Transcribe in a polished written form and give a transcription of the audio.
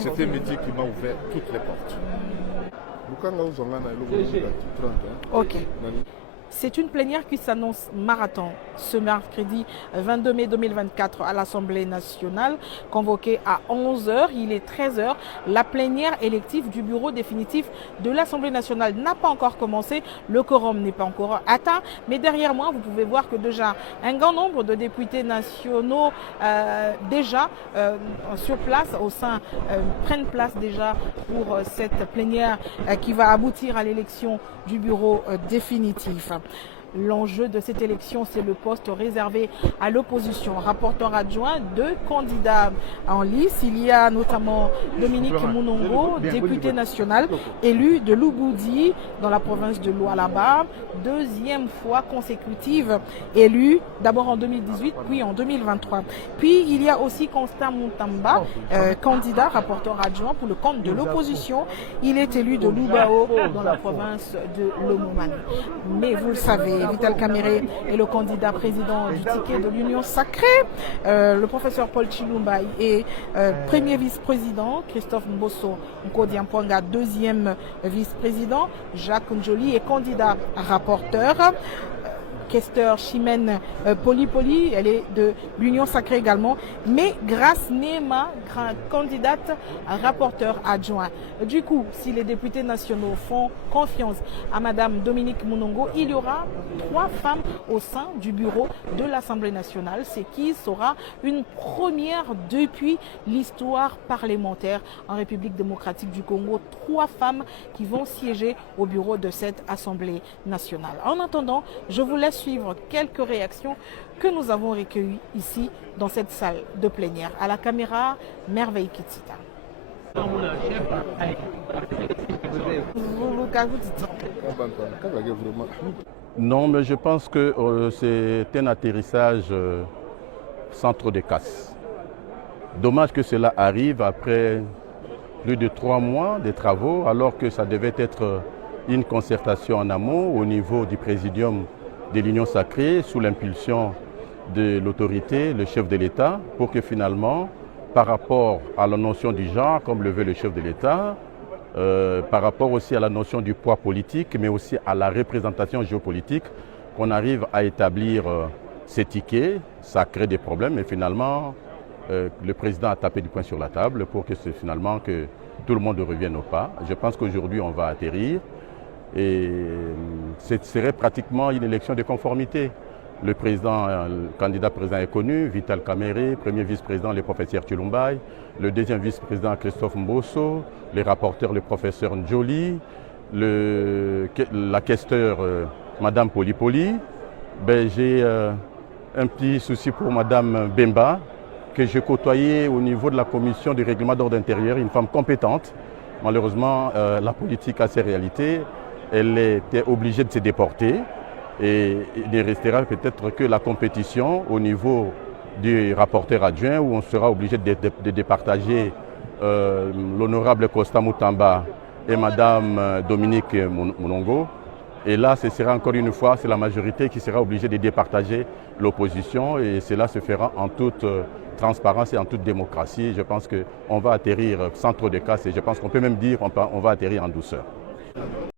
C'est un métier qui m'a ouvert toutes les portes. Ok. C'est une plénière qui s'annonce marathon ce mercredi 22 mai 2024 à l'Assemblée nationale, convoquée à 11h. Il est 13h. La plénière élective du bureau définitif de l'Assemblée nationale n'a pas encore commencé. Le quorum n'est pas encore atteint. Mais derrière moi, vous pouvez voir que déjà un grand nombre de députés nationaux sur place, prennent place déjà pour cette plénière qui va aboutir à l'élection du bureau définitif. L'enjeu de cette élection, c'est le poste réservé à l'opposition. Rapporteur adjoint, 2 candidats en lice. Il y a notamment Dominique Mounongo, député national, élu de Louboudi dans la province de Lualaba, 2e fois consécutive élu, d'abord en 2018 puis en 2023. Puis il y a aussi Constant Moutamba, candidat rapporteur adjoint pour le compte de l'opposition. Il est élu de Lubao dans la province de Lomomane. Mais vous le savez, Vital Kamerhe est le candidat président du ticket de l'Union sacrée. Le professeur Paul Chilumba est premier vice-président. Christophe Mbosso Nkodiamponga, 2e vice-président. Jacques Njoli est candidat rapporteur. Questeur Chimène Poli, elle est de l'Union sacrée également, mais Grace Nema, candidate rapporteur adjoint. Du coup, si les députés nationaux font confiance à Madame Dominique Mounongo, il y aura 3 femmes au sein du bureau de l'Assemblée nationale, ce qui sera une première depuis l'histoire parlementaire en République démocratique du Congo. 3 femmes qui vont siéger au bureau de cette Assemblée nationale. En attendant, je vous laisse suivre quelques réactions que nous avons recueillies ici dans cette salle de plénière. À la caméra, Merveille Kitita. Non, mais je pense que c'est un atterrissage sans trop de casse. Dommage que cela arrive après plus de 3 mois de travaux, alors que ça devait être une concertation en amont au niveau du présidium de l'Union sacrée sous l'impulsion de l'autorité, le chef de l'État, pour que finalement, par rapport à la notion du genre, comme le veut le chef de l'État, par rapport aussi à la notion du poids politique, mais aussi à la représentation géopolitique, qu'on arrive à établir ces tickets. Ça crée des problèmes et finalement, le président a tapé du poing sur la table pour que finalement que tout le monde revienne au pas. Je pense qu'aujourd'hui, on va atterrir. Et ce serait pratiquement une élection de conformité. Le candidat président est connu, Vital Kamerhe, premier vice-président, le professeur Chilumba, le 2e vice-président Christophe Mbosso, les rapporteurs, le professeur Njoli, la questeur Madame Poli. J'ai un petit souci pour Madame Bemba, que je côtoyais au niveau de la commission du règlement d'ordre intérieur, une femme compétente. Malheureusement, la politique a ses réalités. Elle était obligée de se déporter et il ne restera peut-être que la compétition au niveau du rapporteur adjoint où on sera obligé de départager l'honorable Constant Moutamba et Madame Dominique Mounongo. Et là, ce sera encore une fois, c'est la majorité qui sera obligée de départager l'opposition et cela se fera en toute transparence et en toute démocratie. Je pense qu'on va atterrir sans trop de casse et je pense qu'on peut même dire qu'on va atterrir en douceur.